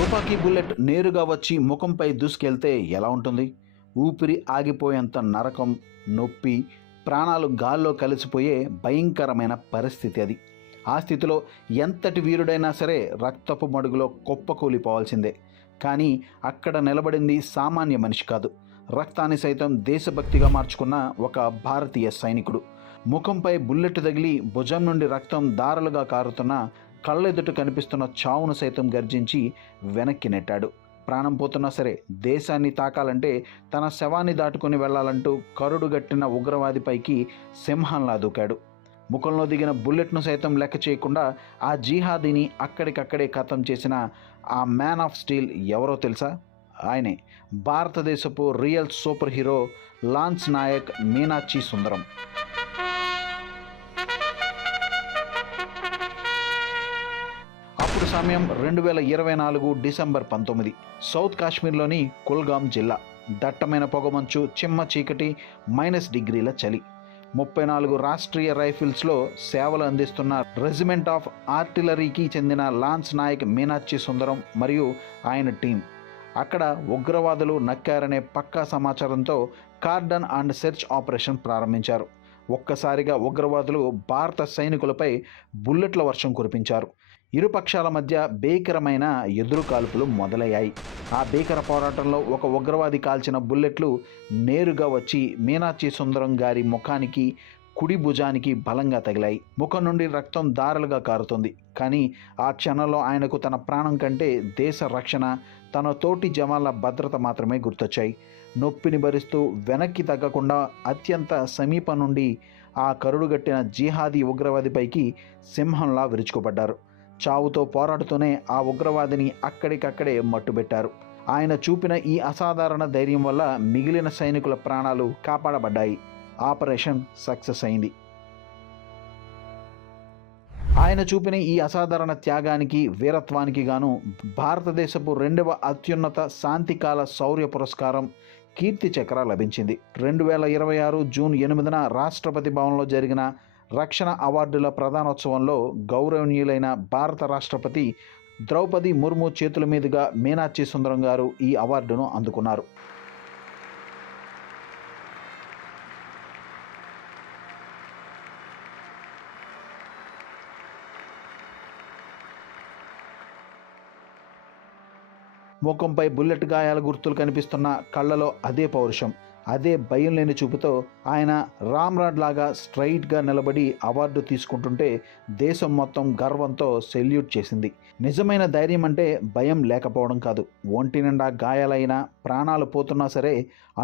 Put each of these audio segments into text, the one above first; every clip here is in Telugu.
తుపాకీ బుల్లెట్ నేరుగా వచ్చి ముఖంపై దూసుకెళ్తే ఎలా ఉంటుంది? ఊపిరి ఆగిపోయేంత నరకం, నొప్పి, ప్రాణాలు గాల్లో కలిసిపోయే భయంకరమైన పరిస్థితి అది. ఆ స్థితిలో ఎంతటి వీరుడైనా సరే రక్తపు మడుగులో కుప్పకూలిపోవాల్సిందే. కానీ అక్కడ నిలబడింది సామాన్య మనిషి కాదు. రక్తాన్ని సైతం దేశభక్తిగా మార్చుకున్న ఒక భారతీయ సైనికుడు. ముఖంపై బుల్లెట్ తగిలి భుజం నుండి రక్తం దారలుగా కారుతున్న, కళ్ళెదుట కనిపిస్తున్న చావును సైతం గర్జించి వెనక్కి నెట్టాడు. ప్రాణం పోతున్నా సరే దేశాన్ని తాకాలంటే తన శవాన్ని దాటుకుని వెళ్లాలంటూ కరుడుగట్టిన ఉగ్రవాదిపైకి సింహంలా దూకాడు. ముఖంలో దిగిన బుల్లెట్ను సైతం లెక్క చేయకుండా ఆ జిహాదీని అక్కడికక్కడే ఖతం చేసిన ఆ మ్యాన్ ఆఫ్ స్టీల్ ఎవరో తెలుసా? ఆయనే భారతదేశపు real super hero lance Naik Meenakshi Sundaram. అప్పుడు సమయం 2024 డిసెంబర్ 19. సౌత్ కాశ్మీర్లోని కుల్గామ్ జిల్లా. దట్టమైన పొగమంచు, చిమ్మ చీకటి, -డిగ్రీల చలి. 34 రాష్ట్రీయ రైఫిల్స్లో సేవలు అందిస్తున్న రెజిమెంట్ ఆఫ్ ఆర్టిలరీకి చెందిన లాన్స్ నాయక్ మీనాక్షి సుందరం మరియు ఆయన టీం అక్కడ ఉగ్రవాదులు నక్కారనే పక్కా సమాచారంతో కార్డన్ అండ్ సెర్చ్ ఆపరేషన్ ప్రారంభించారు. ఒక్కసారిగా ఉగ్రవాదులు భారత సైనికులపై బుల్లెట్ల వర్షం కురిపించారు. ఇరు పక్షాల మధ్య భీకరమైన ఎదురుకాల్పులు మొదలయ్యాయి. ఆ భీకర పోరాటంలో ఒక ఉగ్రవాది కాల్చిన బుల్లెట్లు నేరుగా వచ్చి మీనాక్షి సుందరం గారి ముఖానికి, కుడి భుజానికి బలంగా తగిలాయి. ముఖం నుండి రక్తం దారలుగా కారుతుంది. కానీ ఆ క్షణంలో ఆయనకు తన ప్రాణం కంటే దేశ రక్షణ, తన తోటి జవాన్ల భద్రత మాత్రమే గుర్తొచ్చాయి. నొప్పిని భరిస్తూ వెనక్కి తగ్గకుండా అత్యంత సమీపం నుండి ఆ కరుడుగట్టిన జిహాదీ ఉగ్రవాదిపైకి సింహంలా విరుచుకుపడ్డారు. చావుతో పోరాడుతూనే ఆ ఉగ్రవాదిని అక్కడికక్కడే మట్టుబెట్టారు. ఆయన చూపిన ఈ అసాధారణ ధైర్యం వల్ల మిగిలిన సైనికుల ప్రాణాలు కాపాడబడ్డాయి. ఆపరేషన్ సక్సెస్ అయింది. ఆయన చూపిన ఈ అసాధారణ త్యాగానికి, వీరత్వానికి గాను భారతదేశపు 2వ అత్యున్నత శాంతికాల శౌర్య పురస్కారం కీర్తి చక్ర లభించింది. 2026 జూన్ 8న రాష్ట్రపతి భవన్లో జరిగిన రక్షణ అవార్డుల ప్రధానోత్సవంలో గౌరవనీయులైన భారత రాష్ట్రపతి ద్రౌపది ముర్ము చేతుల మీదుగా మీనాక్షి సుందరం గారు ఈ అవార్డును అందుకున్నారు. ముఖంపై బుల్లెట్ గాయాల గుర్తులు కనిపిస్తున్న, కళ్ళలో అదే పౌరుషం, అదే భయం లేని చూపుతో ఆయన రామ్రాడ్ లాగా స్ట్రైట్గా నిలబడి అవార్డు తీసుకుంటుంటే దేశం మొత్తం గర్వంతో సెల్యూట్ చేసింది. నిజమైన ధైర్యం అంటే భయం లేకపోవడం కాదు, ఒంటి నిండా గాయాలైనా, ప్రాణాలు పోతున్నా సరే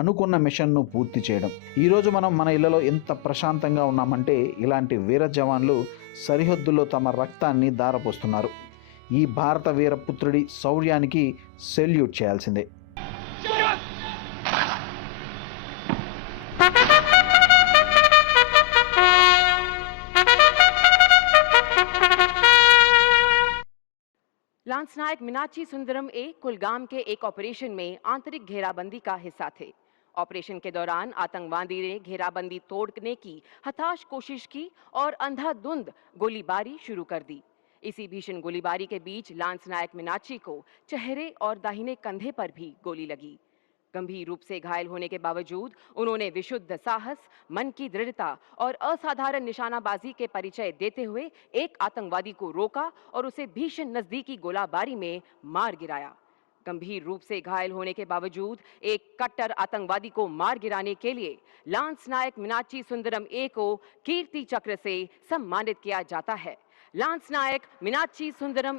అనుకున్న మిషన్ను పూర్తి చేయడం. ఈరోజు మనం మన ఇళ్లలో ఎంత ప్రశాంతంగా ఉన్నామంటే ఇలాంటి వీర జవాన్లు సరిహద్దుల్లో తమ రక్తాన్ని ధారపోస్తున్నారు. ఈ భారత వీరపుత్రుడి శౌర్యానికి సెల్యూట్ చేయాల్సిందే. लांस नायक मीनाक्षी सुंदरम कुलगाम के एक ऑपरेशन में आंतरिक घेराबंदी का हिस्सा थे। ऑपरेशन के दौरान आतंकवादी ने घेराबंदी तोड़ने की हताश कोशिश की और अंधाधुंध गोलीबारी शुरू कर दी। इसी भीषण गोलीबारी के बीच लांस नायक मीनाक्षी को चेहरे और दाहिने कंधे पर भी गोली लगी। गंभीर रूप से घायल होने के बावजूद उन्होंने विशुद्ध साहस, मन की दृढ़ता और असाधारण निशानाबाजी के परिचय देते हुए एक आतंकवादी को रोका और उसे भीषण नजदीकी गोलाबारी में मार गिराया। गंभीर रूप से घायल होने के बावजूद एक कट्टर आतंकवादी को मार गिराने के लिए लांस नायक मीनाक्षी सुंदरम को कीर्ति चक्र से सम्मानित किया जाता है। लांस नायक मीनाक्षी सुंदरम